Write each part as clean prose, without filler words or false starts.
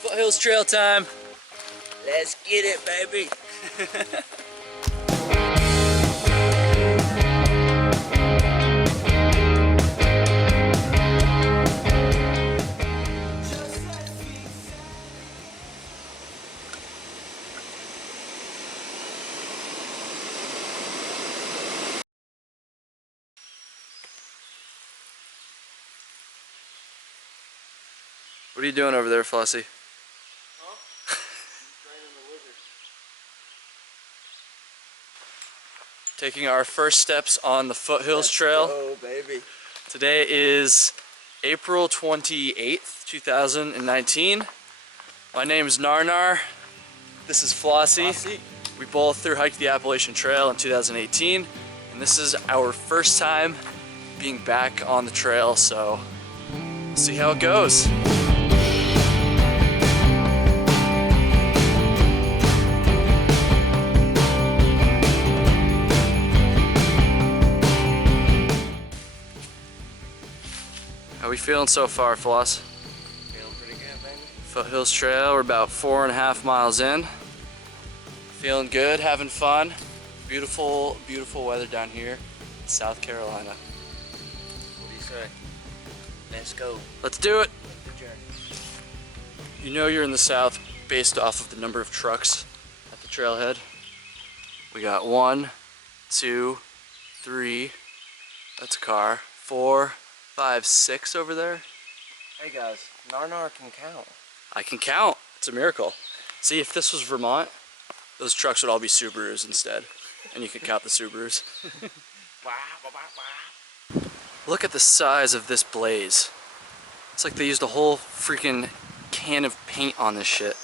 Foothills Trail time. Let's get it, baby. What are you doing over there, Flossy? Huh? I'm training the lizard. Taking our first steps on the Foothills Trail. Oh, baby. Today is April 28th, 2019. My name is Narnar. This is Flossy. We both thru-hiked the Appalachian Trail in 2018, and this is our first time being back on the trail, so we'll see how it goes. How we feeling so far, Floss? Feeling pretty good, baby. Foothills Trail, we're about 4.5 miles in. Feeling good, having fun. Beautiful, beautiful weather down here in South Carolina. What do you say? Let's go. Let's do it. Good journey. You know you're in the South based off of the number of trucks at the trailhead. We got 1, 2, 3, that's a car, 4, 5, 6 over there. Hey guys, Narnar can count. I can count. It's a miracle. See, if this was Vermont, those trucks would all be Subarus instead, and you could count the Subarus. Look at the size of this blaze. It's like they used a whole freaking can of paint on this shit.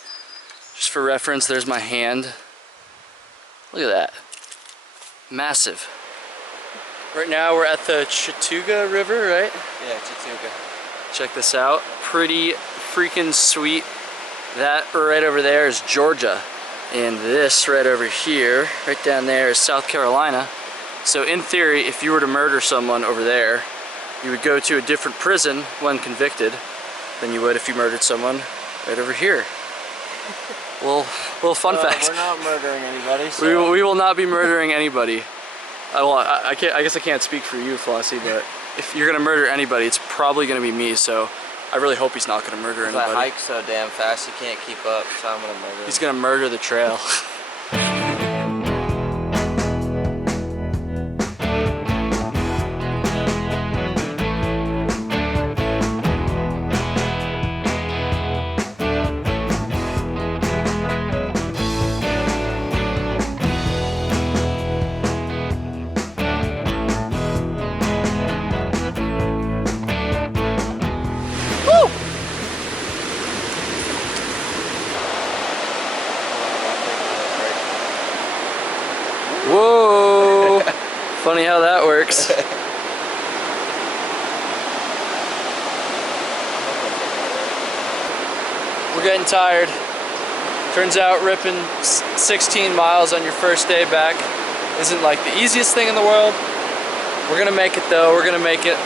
Just for reference, there's my hand. Look at that. Massive. Right now we're at the Chattooga River, right? Yeah, Chattooga. Check this out. Pretty freaking sweet. That right over there is Georgia. And this right over here, right down there, is South Carolina. So in theory, if you were to murder someone over there, you would go to a different prison when convicted than you would if you murdered someone right over here. Little fun fact. We're not murdering anybody, so. We will not be murdering anybody. I guess I can't speak for you, Flossy, but if you're gonna murder anybody, it's probably gonna be me, so I really hope he's not gonna murder anybody. I hike so damn fast he can't keep up, so I'm gonna murder him. He's gonna murder the trail. Whoa! Funny how that works. We're getting tired. Turns out ripping 16 miles on your first day back isn't like the easiest thing in the world. We're gonna make it though, we're gonna make it.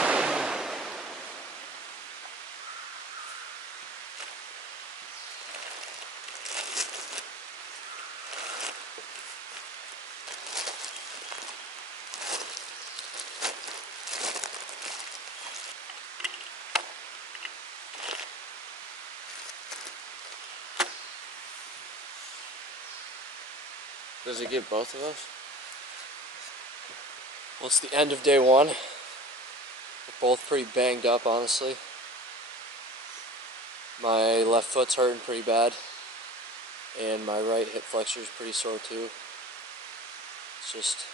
Does it get both of us? Well, it's the end of day one. We're both pretty banged up, honestly. My left foot's hurting pretty bad, and my right hip flexor is pretty sore too. It's just...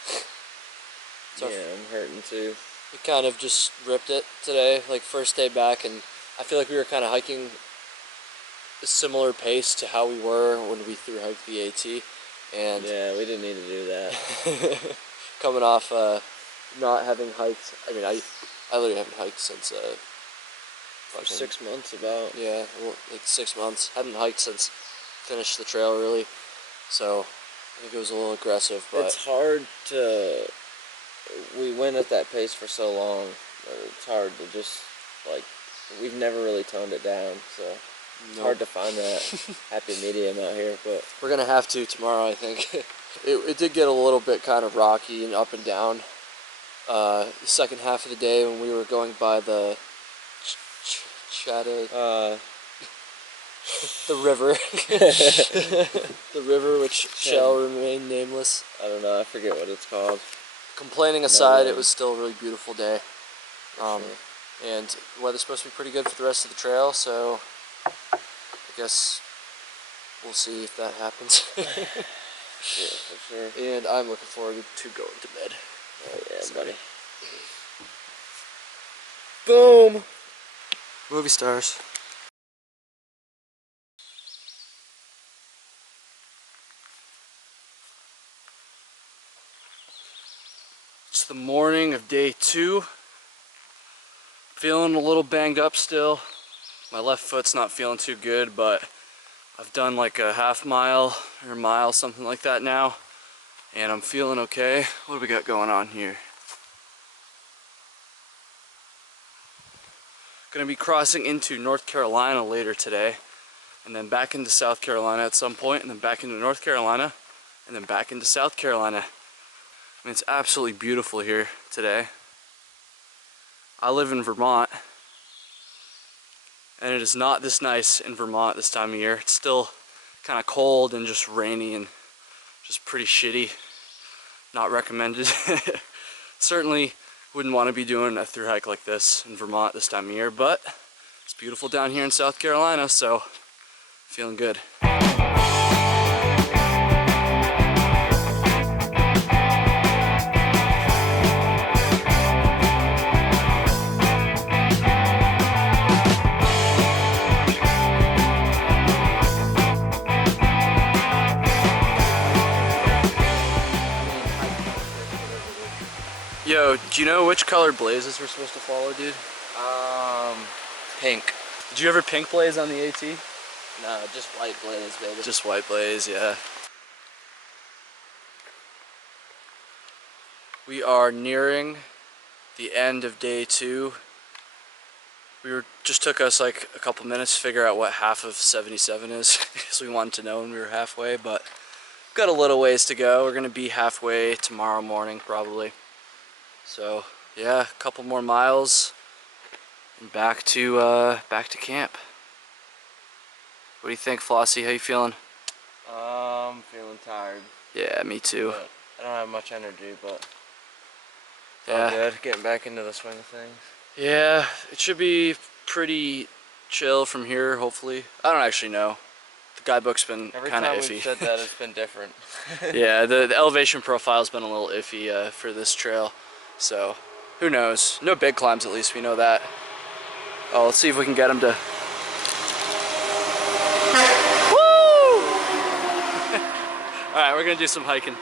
Yeah, I'm hurting too. We kind of just ripped it today, like first day back, and I feel like we were kind of hiking a similar pace to how we were when we thru-hiked the AT. And yeah, we didn't need to do that. coming off not having hiked, I mean, I literally haven't hiked since For 6 months about. Yeah, well, like 6 months. Hadn't hiked since finished the trail really, so I think it was a little aggressive. But it's hard to. We went at that pace for so long. It's hard to just like we've never really toned it down, so it's hard to find that happy medium out here, but we're gonna have to tomorrow, I think. It did get a little bit kind of rocky and up and down the second half of the day when we were going by the Chattooga the river. The river which shall remain nameless. I don't know, I forget what it's called. Complaining aside, it was still a really beautiful day. And the weather's supposed to be pretty good for the rest of the trail, so I guess we'll see if that happens. Yeah, for sure. And I'm looking forward to going to bed. Oh yeah, buddy. Boom! Movie stars. It's the morning of day 2. Feeling a little banged up still. My left foot's not feeling too good, but I've done like a half mile or a mile, something like that now, and I'm feeling okay. What do we got going on here? Gonna be crossing into North Carolina later today, and then back into South Carolina at some point, and then back into North Carolina, and then back into South Carolina. I mean, it's absolutely beautiful here today. I live in Vermont, and it is not this nice in Vermont this time of year. It's still kind of cold and just rainy and just pretty shitty. Not recommended. Certainly wouldn't want to be doing a thru hike like this in Vermont this time of year, but it's beautiful down here in South Carolina, so feeling good. Yo, do you know which color blazes we're supposed to follow, dude? Pink. Did you ever pink blaze on the AT? No, just white blaze, baby. Just white blaze, yeah. We are nearing the end of day 2. Just took us like a couple minutes to figure out what half of 77 is, because we wanted to know when we were halfway, but we've got a little ways to go. We're gonna be halfway tomorrow morning, probably. So yeah, a couple more miles and back to camp. What do you think, Flossy? How you feeling? I'm feeling tired. Yeah, me too. But I don't have much energy, but yeah, all good. Getting back into the swing of things. Yeah, it should be pretty chill from here, hopefully. I don't actually know. The guidebook's been kind of iffy. Every time we've said that, it's been different. Yeah, the elevation profile's been a little iffy for this trail. So, who knows? No big climbs, at least, we know that. Oh, let's see if we can get him to... Woo! Alright, we're gonna do some hiking.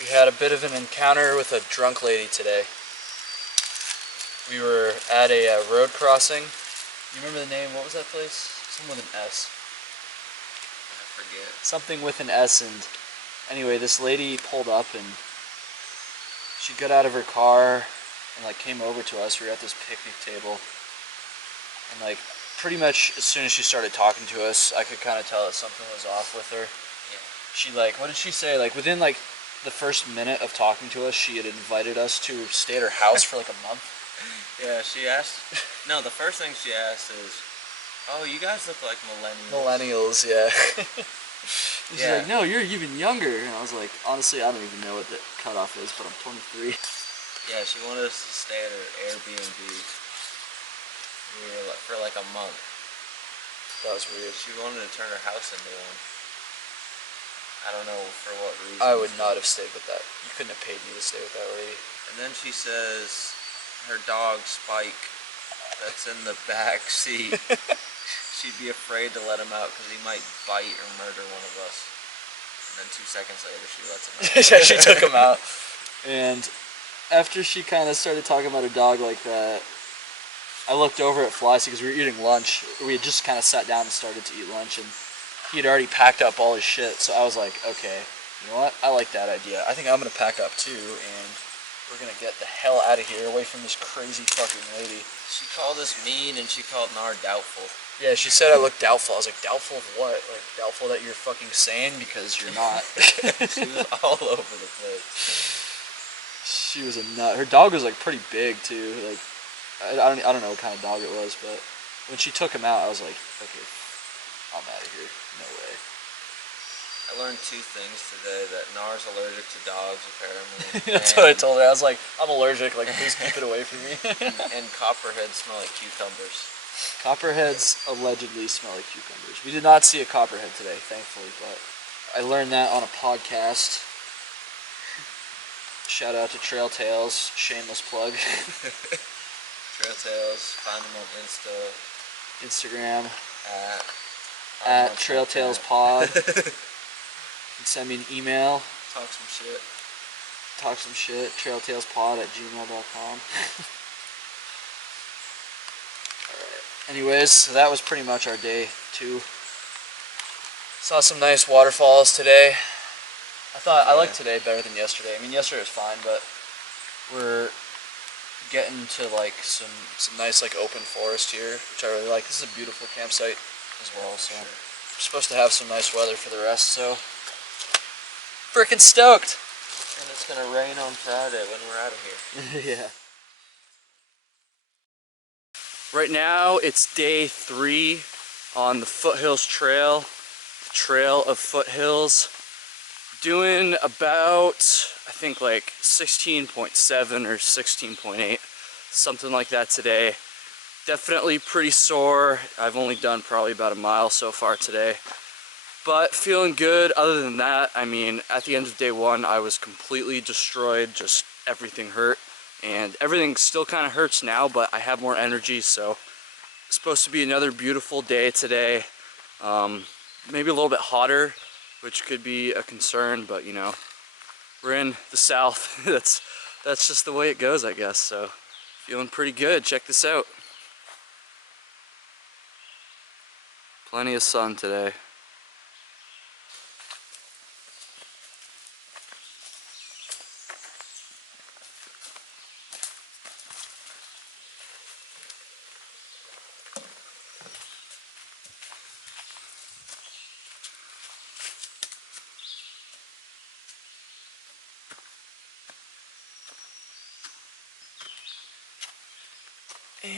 We had a bit of an encounter with a drunk lady today. We were at a road crossing. You remember the name? What was that place? Something with an S. I forget. Something with an S, and anyway, this lady pulled up and she got out of her car and like came over to us. We were at this picnic table, and like pretty much as soon as she started talking to us, I could kind of tell that something was off with her. Yeah. She like, what did she say? Like within like the first minute of talking to us, she had invited us to stay at her house for like a month. Yeah, she asked. No, the first thing she asked is, "Oh, you guys look like millennials." Millennials, yeah. She's Yeah. like, "No, you're even younger." And I was like, honestly, I don't even know what the cutoff is, but I'm 23. Yeah, she wanted us to stay at her Airbnb. for like a month. That was weird. She wanted to turn her house into one. I don't know for what reason. I would not have stayed with that. You couldn't have paid me to stay with that lady. And then she says her dog Spike, that's in the back seat, she'd be afraid to let him out because he might bite or murder one of us. And then 2 seconds later, she lets him out. Yeah, she took him out. And after she kind of started talking about her dog like that, I looked over at Flossy because we were eating lunch. We had just kind of sat down and started to eat lunch, and he had already packed up all his shit. So I was like, okay, you know what? I like that idea. I think I'm going to pack up too, and we're going to get the hell out of here, away from this crazy fucking lady. She called us mean, and she called Nar doubtful. Yeah, she said I looked doubtful. I was like, doubtful of what? Like, doubtful that you're fucking sane? Because you're not. She was all over the place. She was a nut. Her dog was like pretty big too. Like, I don't know what kind of dog it was, but when she took him out, I was like, okay, I'm out of here. No way. I learned 2 things today, that Nar's allergic to dogs, apparently. That's what I told her. I was like, I'm allergic, like, please keep it away from me. and copperheads smell like cucumbers. Copperheads allegedly smell like cucumbers. We did not see a copperhead today, thankfully, but I learned that on a podcast. Shout out to Trail Tales, shameless plug. Trail Tales, find them on Instagram. At Trail Tales Pod. You can send me an email. Talk some shit. trailtalespod@gmail.com. Alright. Anyways, so that was pretty much our day 2. Saw some nice waterfalls today. I liked today better than yesterday. I mean, yesterday was fine, but we're getting to like some nice like open forest here, which I really like. This is a beautiful campsite as well, so we're supposed to have some nice weather for the rest, so freaking stoked. And it's gonna rain on Friday when we're out of here. Yeah. Right now it's day 3 on the Foothills Trail, the Trail of Foothills. Doing about, I think like 16.7 or 16.8, something like that today. Definitely pretty sore. I've only done probably about a mile so far today, but feeling good. Other than that, I mean, at the end of day 1, I was completely destroyed. Just everything hurt, and everything still kind of hurts now, but I have more energy, so it's supposed to be another beautiful day today. Maybe a little bit hotter, which could be a concern, but you know, we're in the south. that's just the way it goes, I guess. So feeling pretty good. Check this out. Plenty of sun today.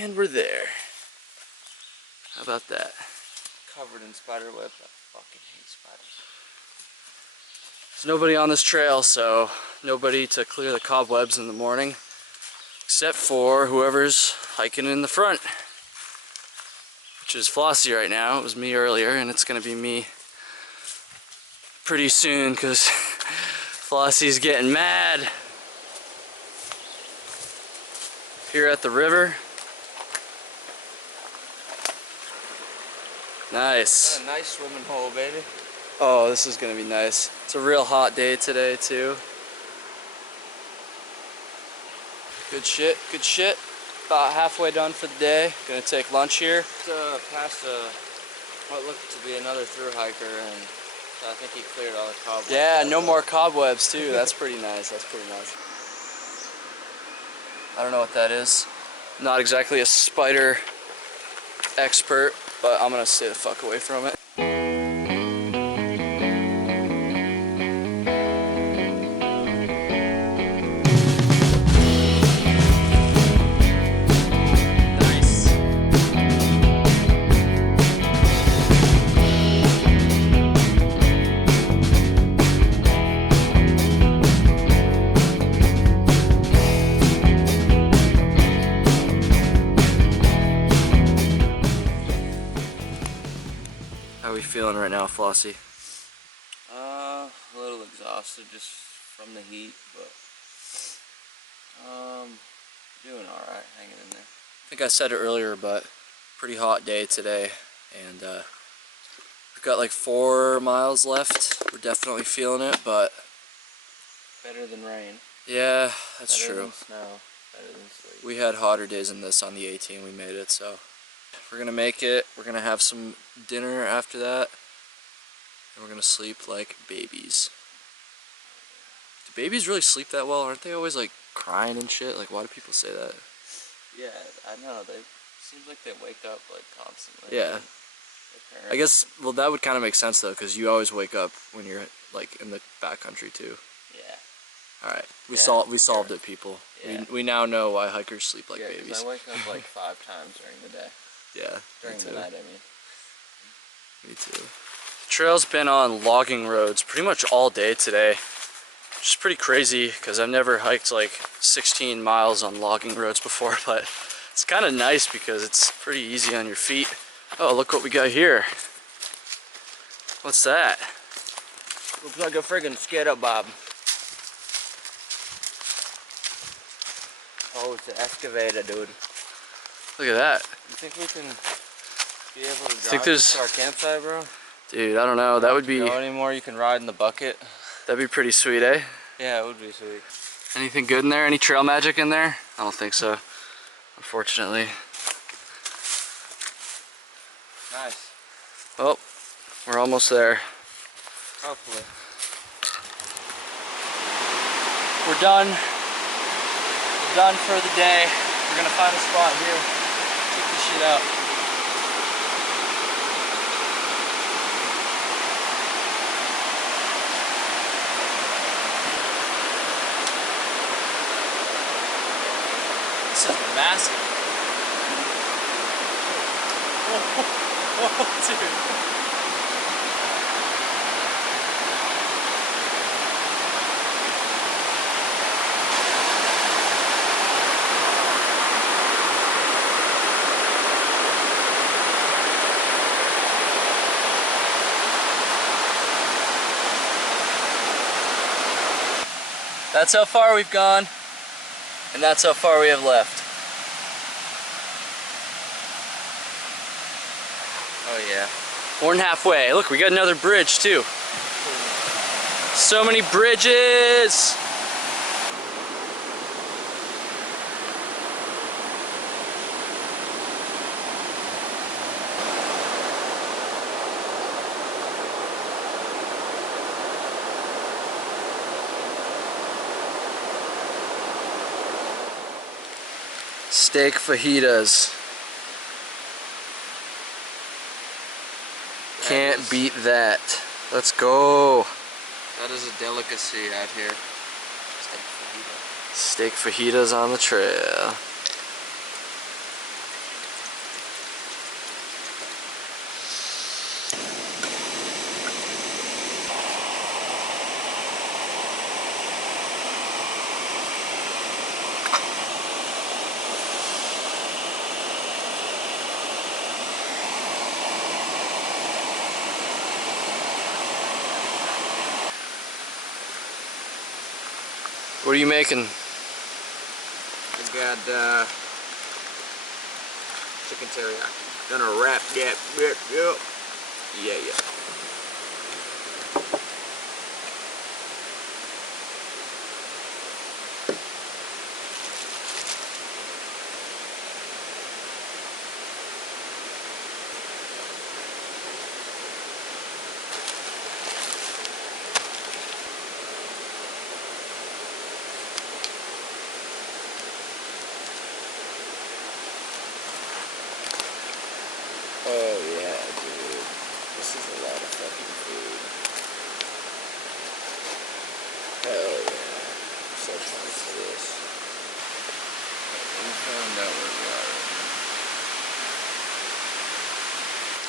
And we're there. How about that? Covered in spider webs. I fucking hate spiders. There's nobody on this trail, so nobody to clear the cobwebs in the morning, except for whoever's hiking in the front, which is Flossy right now. It was me earlier, and it's gonna be me pretty soon because Flossy's getting mad. Here at the river. Nice. Got a nice swimming hole, baby. Oh, this is gonna be nice. It's a real hot day today too. Good shit, good shit. About halfway done for the day. Gonna take lunch here. Past what looked to be another through hiker, and I think he cleared all the cobwebs. Yeah, no more cobwebs too. That's pretty nice. That's pretty nice. I don't know what that is. Not exactly a spider expert, but I'm gonna stay the fuck away from it. feeling right now, Flossy? A little exhausted just from the heat, but doing alright, hanging in there. I think I said it earlier, but pretty hot day today, and we've got like 4 miles left. We're definitely feeling it, but Better than rain. yeah, that's Better true. than snow. Better than sleet. We had hotter days than this on the 18. We made it, so we're gonna make it. We're gonna have some dinner after that, and we're gonna sleep like babies. Do babies really sleep that well? Aren't they always like crying and shit? Like, why do people say that? Yeah, I know. They seems like they wake up like constantly. Yeah. I guess, well, that would kind of make sense though, because you always wake up when you're like in the backcountry too. Yeah. All right, we Yeah, solved it, people. Yeah. We now know why hikers sleep like Yeah, 'cause babies. I wake up like 5 times during the day. Yeah, During me the too. night, I mean. Me too. The trail's been on logging roads pretty much all day today, which is pretty crazy because I've never hiked like 16 miles on logging roads before, but it's kind of nice because it's pretty easy on your feet. Oh, look what we got here. What's that? Looks like a friggin' skater bob. Oh, it's an excavator, dude. Look at that. You think we can be able to Think drive there's- to our campsite, bro? Dude, I don't know. That would be, Go anymore? You can ride in the bucket. that'd be pretty sweet, eh? Yeah, it would be sweet. Anything good in there? Any trail magic in there? I don't think so, unfortunately. Nice. Well, we're almost there. Hopefully. We're done. We're done for the day. We're gonna find a spot here. Check this shit out. This is massive. Whoa, dude. That's how far we've gone, and that's how far we have left. Oh yeah. More than halfway. Look, we got another bridge too. So many bridges! Steak fajitas. Can't beat that. Let's go. That is a delicacy out here. Steak fajitas on the trail. What are you making? I got chicken teriyaki. Gonna wrap that bit up. Yeah. Oh yeah, dude. This is a lot of fucking food. Hell yeah. I'm so pumped for this. We found out where we are.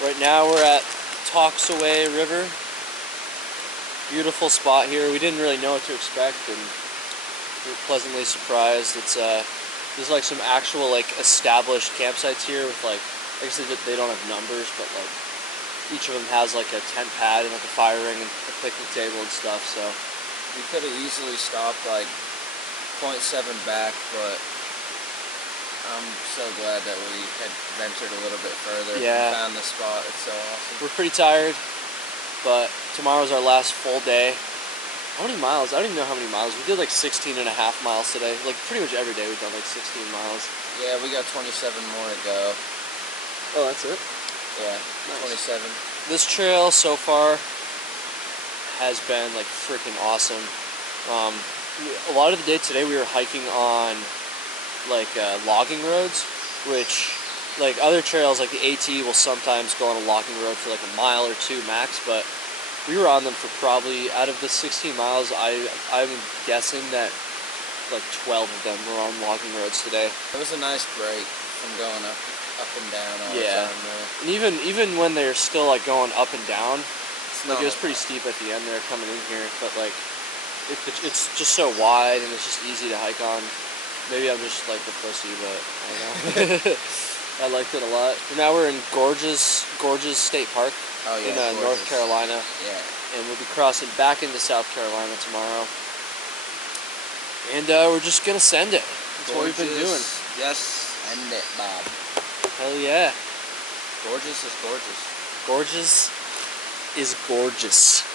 Right now we're at Toxaway River. Beautiful spot here. We didn't really know what to expect, and we were pleasantly surprised. It's there's like some actual like established campsites here with like I guess they don't have numbers, but like each of them has like a tent pad and like a fire ring and a picnic table and stuff. So we could have easily stopped like 0.7 back, but I'm so glad that we had ventured a little bit further. Yeah. And found the spot. It's so awesome. We're pretty tired, but tomorrow's our last full day. How many miles? I don't even know how many miles. We did like 16 and a half miles today. Like pretty much every day we've done like 16 miles. Yeah, we got 27 more to go. Oh, that's it? Yeah, Nice. 27. This trail so far has been like freaking awesome. A lot of the day today we were hiking on like logging roads, which like other trails like the AT will sometimes go on a logging road for like a mile or two max, but we were on them for probably, out of the 16 miles, I'm guessing that like 12 of them were on logging roads today. It was a nice break from going up and down all the Yeah. time there. And even when they're still like going up and down, like it was not pretty steep at the end there coming in here, but like it's just so wide and it's just easy to hike on. Maybe I'm just like a pussy, but I don't know. I liked it a lot. And now we're in Gorges State Park in North Carolina. Yeah. And we'll be crossing back into South Carolina tomorrow. And we're just gonna send it. That's what we've been doing. Yes, end it, Bob. Hell yeah. Gorgeous is gorgeous. Gorges is gorgeous.